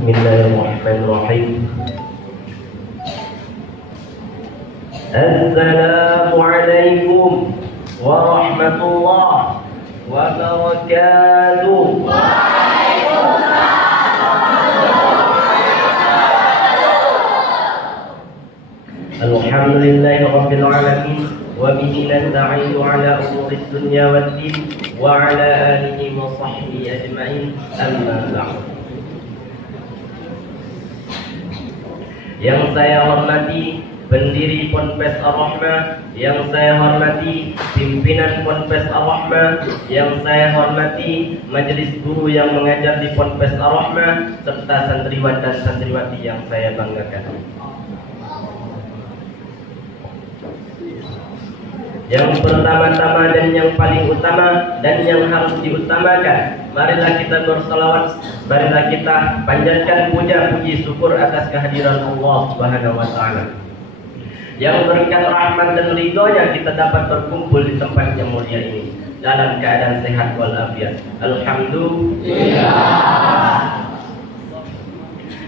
Bismillahirrahmanirrahim. Assalamualaikum warahmatullahi wabarakatuh. Alhamdulillahi rabbil alamin wa bihi nasta'inu ala umuri dunya waddin wa ala alihi wa sahbihi ajma'in, amma ba'd. Yang saya hormati pendiri Ponpes Ar-Rahmah, yang saya hormati pimpinan Ponpes Ar-Rahmah, yang saya hormati majelis guru yang mengajar di Ponpes Ar-Rahmah, serta santriwan dan santriwati yang saya banggakan. Yang pertama-tama dan yang paling utama dan yang harus diutamakan, marilah kita bersalawat, marilah kita panjatkan puja puji syukur atas kehadiran Allah Subhanahu wa taala. Yang berkat rahmat dan ridhonya kita dapat berkumpul di tempat yang mulia ini dalam keadaan sehat walafiat. Alhamdulillah.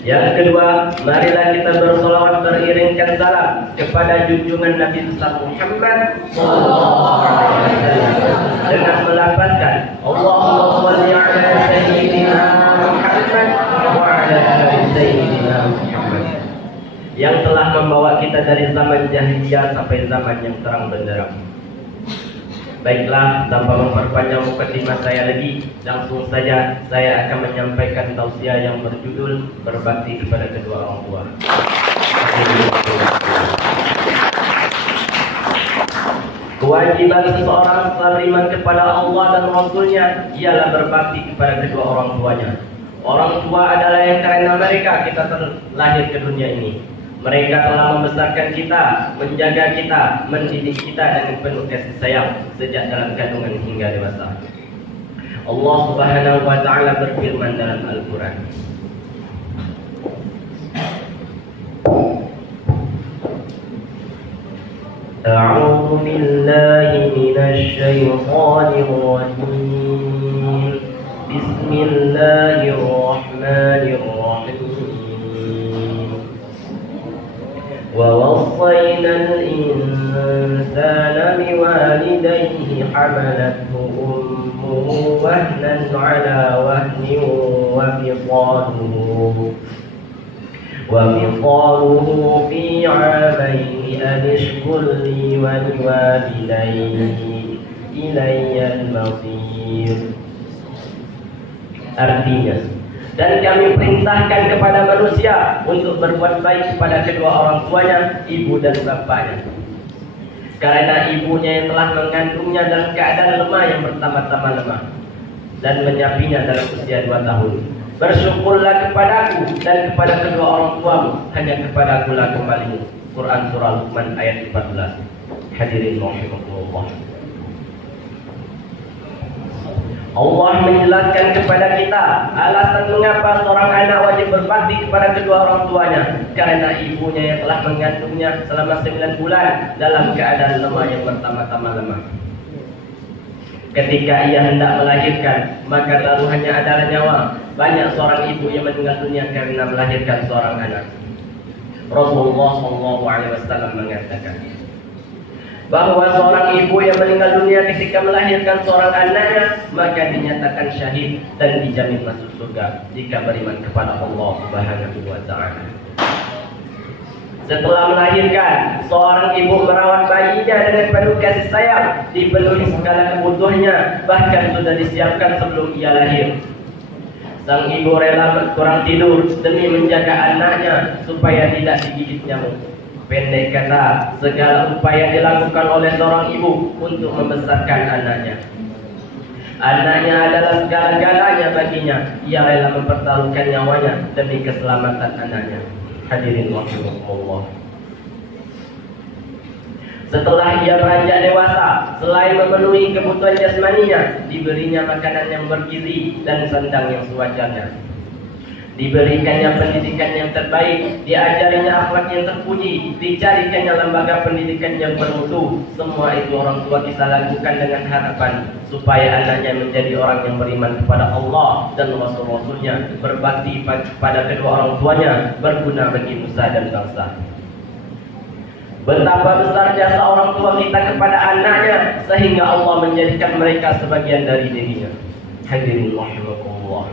Yang kedua, marilah kita bersolawat beriringkan salam kepada junjungan Nabi besar Muhammad sallallahu alaihi wasallam dengan melafazkan Allahumma shalli ala sayyidina Muhammad wa ala ali sayyidina Muhammad, yang telah membawa kita dari zaman jahiliyah sampai zaman yang terang benderang. Baiklah, tanpa memperpanjang mukadimah saya lagi, langsung saja saya akan menyampaikan tausiah yang berjudul berbakti kepada kedua orang tua. Kewajiban seseorang beriman kepada Allah dan Rasulnya ialah berbakti kepada kedua orang tuanya. Orang tua adalah yang karena mereka kita terlahir ke dunia ini. Mereka telah membesarkan kita, menjaga kita, mendidik kita dengan penuh kasih sayang sejak dalam kandungan hingga dewasa. Allah Subhanahu wa taala berfirman dalam Al-Qur'an, A'udzu billahi minasy syaithanir rajim. Bismillahirrahmanirrahim. ووصينا الإنسان بوالديه حملته أمه وهنا على وهن وفصاله في عامين أن اشكر لي ولوالديك إلي المصير. Artinya, dan kami perintahkan kepada manusia untuk berbuat baik kepada kedua orang tuanya, ibu dan bapaknya. Karena ibunya yang telah mengandungnya dalam keadaan lemah yang pertama-tama lemah dan menyapinya dalam usia 2 tahun. Bersyukurlah kepadaku dan kepada kedua orang tuamu, hanya kepada akulah kembalimu. Quran Surah Luqman ayat 14. Hadirin rahimakumullah. Allah menjelaskan kepada kita alasan mengapa seorang anak wajib berbakti kepada kedua orang tuanya, karena ibunya yang telah mengandungnya selama 9 bulan dalam keadaan lemah yang pertama-tama lemah. Ketika ia hendak melahirkan, maka taruhannya adalah nyawa. Banyak seorang ibu yang meninggal dunia karena melahirkan seorang anak. Rasulullah SAW mengatakan bahwa seorang ibu yang meninggal dunia ketika melahirkan seorang anaknya, maka dinyatakan syahid dan dijamin masuk surga jika beriman kepada Allah Subhanahu wa taala. Setelah melahirkan, seorang ibu merawat bayinya dengan penuh kasih sayang, dipenuhi segala kebutuhannya, bahkan sudah disiapkan sebelum ia lahir. Sang ibu rela kurang tidur demi menjaga anaknya supaya tidak digigit nyamuk. Pendek kata, segala upaya dilakukan oleh seorang ibu untuk membesarkan anaknya. Anaknya adalah segala-galanya baginya. Ia rela mempertaruhkan nyawanya demi keselamatan anaknya. Hadirin rahimakumullah. Setelah ia beranjak dewasa, selain memenuhi kebutuhan jasmaninya, diberinya makanan yang bergizi dan sandang yang sewajarnya. diberikannya pendidikan yang terbaik, diajarinya akhlak yang terpuji, dicarikannya lembaga pendidikan yang bermutu. Semua itu orang tua kita lakukan dengan harapan supaya anaknya menjadi orang yang beriman kepada Allah dan Rasul-Rasulnya, berbakti pada kedua orang tuanya, berguna bagi nusa dan bangsa. Betapa besar jasa orang tua kita kepada anaknya sehingga Allah menjadikan mereka sebagian dari dirinya. Hadirin rahimakumullah.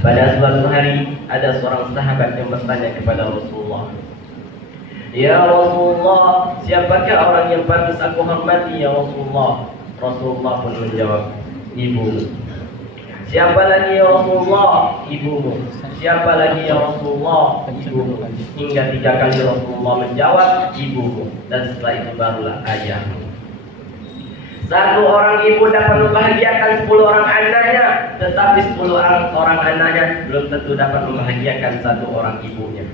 Pada suatu hari ada seorang sahabat yang bertanya kepada Rasulullah, "Ya Rasulullah, siapakah orang yang pantas aku hormati ya Rasulullah?" Rasulullah pun menjawab, "Ibumu." "Siapa lagi ya Rasulullah?" "Ibumu." "Siapa lagi ya Rasulullah?" "Ibumu." Hingga 3 kali Rasulullah menjawab, "Ibumu." Dan setelah itu barulah ayahmu. Satu orang ibu dapat membahagiakan 10 orang anaknya, tetapi 10 orang anaknya belum tentu dapat membahagiakan 1 orang ibunya.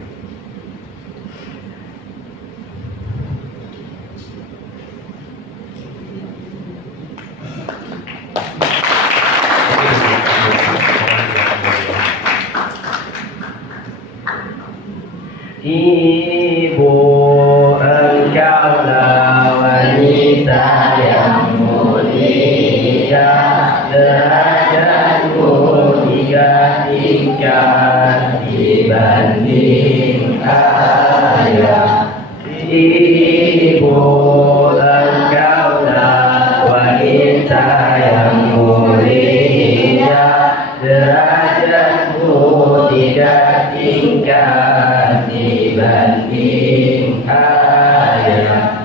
Ibu, engkaulah wanita yang mulia, derajatmu 3 tingkat dibanding ayah. Ibu, engkaulah wanita yang mulia, derajatmu 3 tingkat dibanding ayah.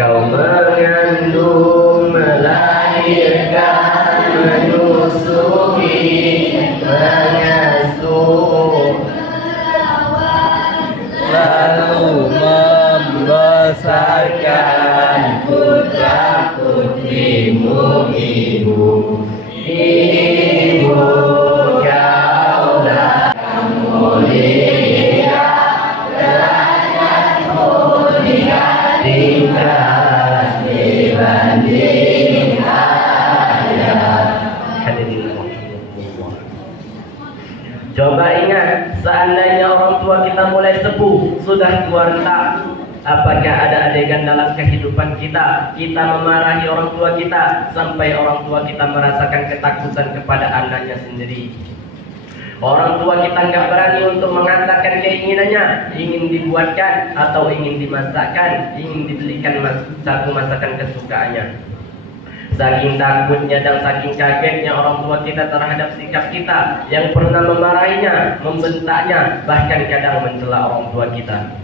Kau mengandung, melahirkan, menyusui, mengasuh, lalu membesarkan putra putrimu. Ibu, ibu, kaulah yang mulia, derajatmu 3 tingkat dibanding ayah. Hadirin rahimakumullah. Coba ingat, seandainya orang tua kita mulai sepuh, sudah tua renta, apakah ada adegan dalam kehidupan kita memarahi orang tua kita sampai orang tua kita merasakan ketakutan kepada anaknya sendiri? Orang tua kita nggak berani untuk mengatakan keinginannya, ingin dibuatkan atau ingin dimasakkan, ingin dibelikan satu masakan kesukaannya. Saking takutnya dan saking kagetnya orang tua kita terhadap sikap kita yang pernah memarahinya, membentaknya, bahkan kadang mencela orang tua kita.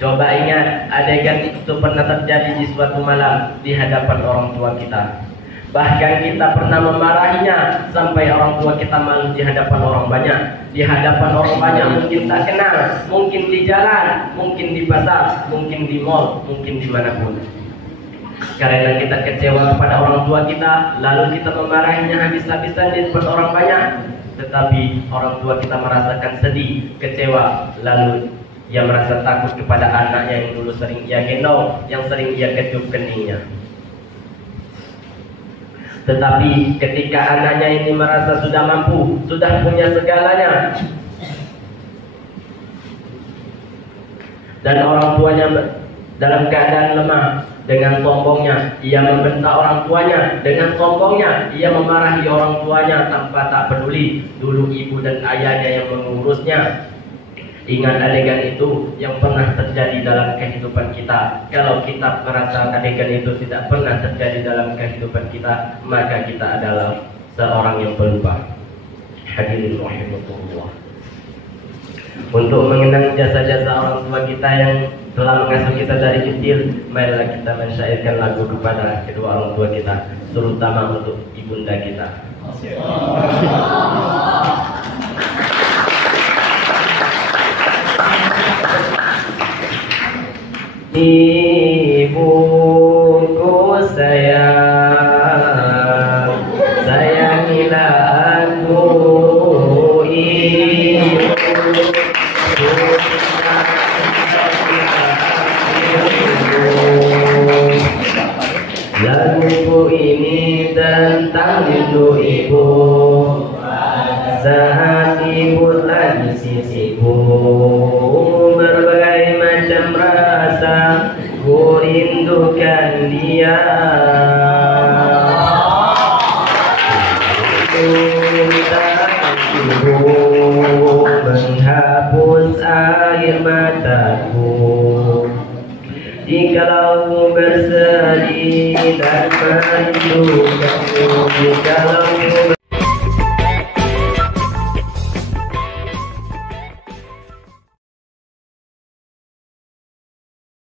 Coba ingat, adegan itu pernah terjadi di suatu malam di hadapan orang tua kita. Bahkan kita pernah memarahinya sampai orang tua kita malu di hadapan orang banyak. Di hadapan orang banyak mungkin tak kenal, mungkin di jalan, mungkin di pasar, mungkin di mall, mungkin dimanapun. Karena kita kecewa kepada orang tua kita, lalu kita memarahinya habis-habisan di depan orang banyak. Tetapi orang tua kita merasakan sedih, kecewa, lalu ia merasa takut kepada anaknya yang dulu sering ia gendong, yang sering ia kecup keningnya. Tetapi ketika anaknya ini merasa sudah mampu, sudah punya segalanya, dan orang tuanya dalam keadaan lemah, dengan sombongnya ia membentak orang tuanya, dengan sombongnya ia memarahi orang tuanya tanpa tak peduli dulu ibu dan ayahnya yang mengurusnya. Ingat adegan itu yang pernah terjadi dalam kehidupan kita. Kalau kita merasa adegan itu tidak pernah terjadi dalam kehidupan kita, maka kita adalah seorang yang pelupa. Hadirin rahimakumullah. Untuk mengenang jasa-jasa orang tua kita yang telah mengasuh kita dari kecil, marilah kita mensyairkan lagu kepada kedua orang tua kita, terutama untuk ibunda kita. Ibuku sayang, sayangilah aku, ibu. Laguku ini tentang rindu ibu saat sisiku berbagai macam rasa, ku rindukan dia. Menghapus air mataku jikalau bersedih dan merindukanmu, jikalau